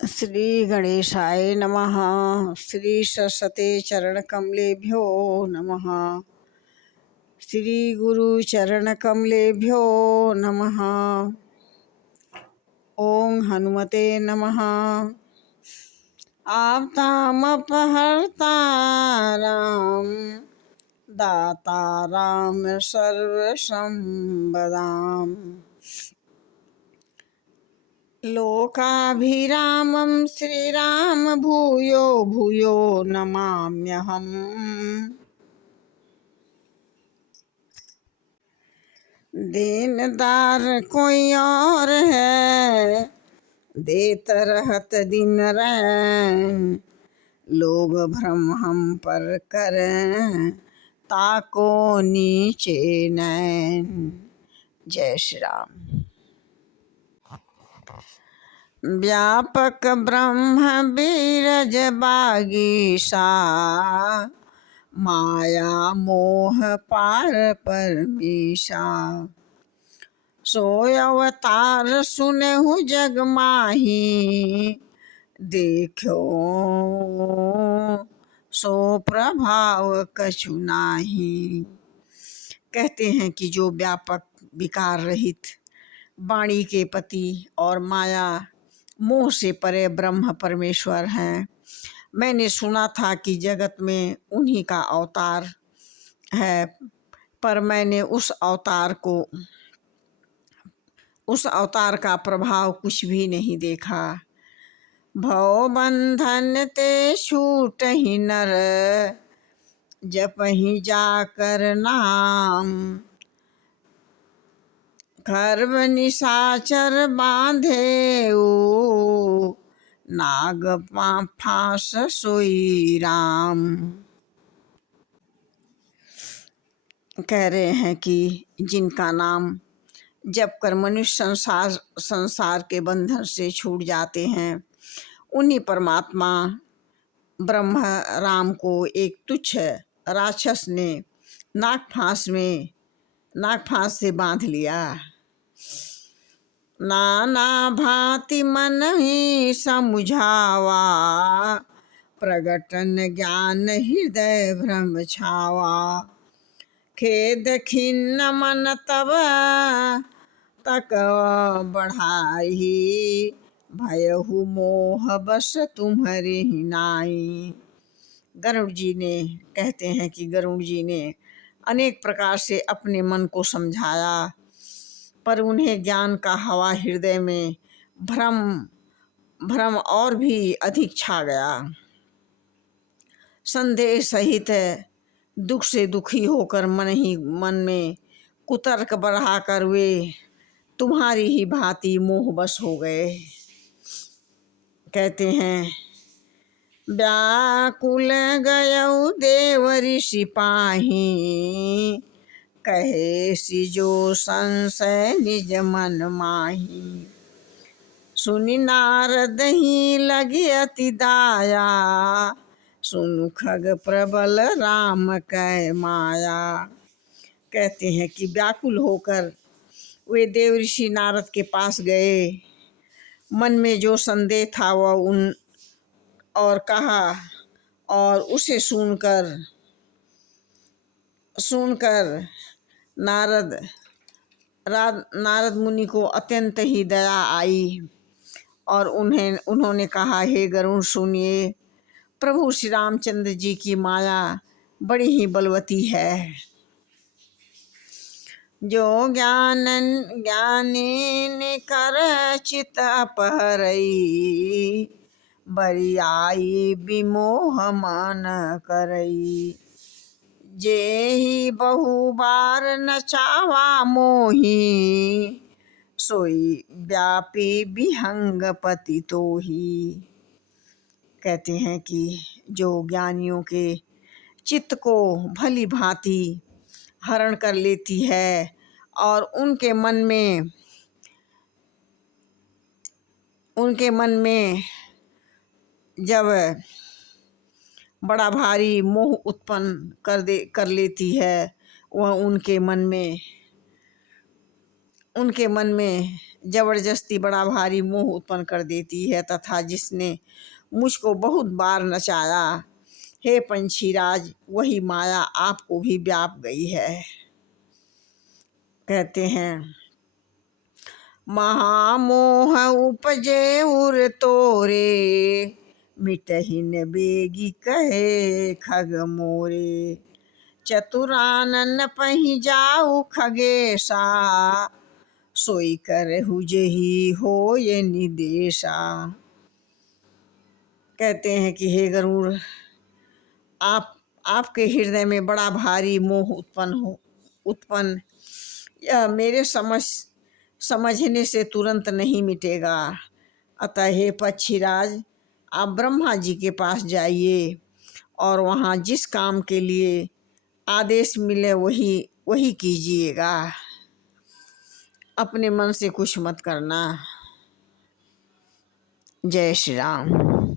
श्री गणेशाय नमः। श्री सरस्वती चरण कमलेभ्यो नमः। श्री गुरु चरण कमलेभ्यो नमः। ओम हनुमते नमः। आपतामपहर्तारं दातारं सर्वसंपदाम् लोकाभिरामं श्रीराम भूयो भूयो नमाम्यहम्। दीनदार कोई और है देत रहत दिन रैन, लोग भ्रम हम पर करें ताको नीचे नैन। जय श्री राम। व्यापक ब्रह्म बीरज बागीसा, माया मोह पार परमीशा। सोय अवतार सुनहु जग माही, देखो सो प्रभाव कछु नाही। कहते हैं कि जो व्यापक विकार रहित वाणी के पति और माया मोह से परे ब्रह्म परमेश्वर हैं। मैंने सुना था कि जगत में उन्हीं का अवतार है, पर मैंने उस अवतार का प्रभाव कुछ भी नहीं देखा। भव बंधन ते छूटहि नर, जपहि जाकर नाम। खर्व निशाचर बांधे नाग फांस सोई राम। कह रहे हैं कि जिनका नाम जप कर मनुष्य संसार के बंधन से छूट जाते हैं, उन्हीं परमात्मा ब्रह्म राम को एक तुच्छ राक्षस ने नाग फांस से बांध लिया। नाना भांति मन ही समुझावा, प्रगटन ज्ञान हृदय भ्रम छावा। खेद खिन्न मन तब तक बढ़ाई, भयहु मोह बस तुम्हारे ही नाई। गरुड़ जी ने कहते हैं कि गरुड़ जी ने अनेक प्रकार से अपने मन को समझाया, पर उन्हें ज्ञान का हवा हृदय में भ्रम और भी अधिक छा गया। संदेह सहित दुख से दुखी होकर मन में कुतर्क बढ़ाकर वे तुम्हारी ही भांति मोहबस हो गए। कहते हैं व्याकुल गयौ देव ऋषि पाही, कहे सि जो संशय निज मन माही। सुनि नारद ही लगी अति दाया, सुनु खग प्रबल राम कै माया। कहते हैं कि व्याकुल होकर वे देव ऋषि नारद के पास गए। मन में जो संदेह था वह और कहा, और उसे सुनकर नारद मुनि को अत्यंत ही दया आई और उन्होंने कहा, हे गरुड़ सुनिए, प्रभु श्री रामचंद्र जी की माया बड़ी ही बलवती है। जो ज्ञानी कर चित अपहरई, बरियाई विमोह मन करई। जेहि बहु बार नचावा मोही, सोई व्यापी विहंग पति तोही। कहते हैं कि जो ज्ञानियों के चित्त को भली भांति हरण कर लेती है और उनके मन में जब बड़ा भारी मोह उत्पन्न कर लेती है, वह उनके मन में जबरदस्ती बड़ा भारी मोह उत्पन्न कर देती है, तथा जिसने मुझको बहुत बार नचाया, हे पंछीराज, वही माया आपको भी व्याप गई है। कहते हैं, महामोह उपजे उर तोरे, मिटहि न बेगी कहे खग मोरे। चतुरानन पहि जाऊ खगेशा, सोई करहु जेहि होय निदेशा। कहते हैं कि हे गरुड़, आपके हृदय में बड़ा भारी मोह उत्पन्न यह मेरे समझने से तुरंत नहीं मिटेगा। अतः हे पक्षीराज, आप ब्रह्मा जी के पास जाइए और वहाँ जिस काम के लिए आदेश मिले वही कीजिएगा। अपने मन से कुछ मत करना। जय श्री राम।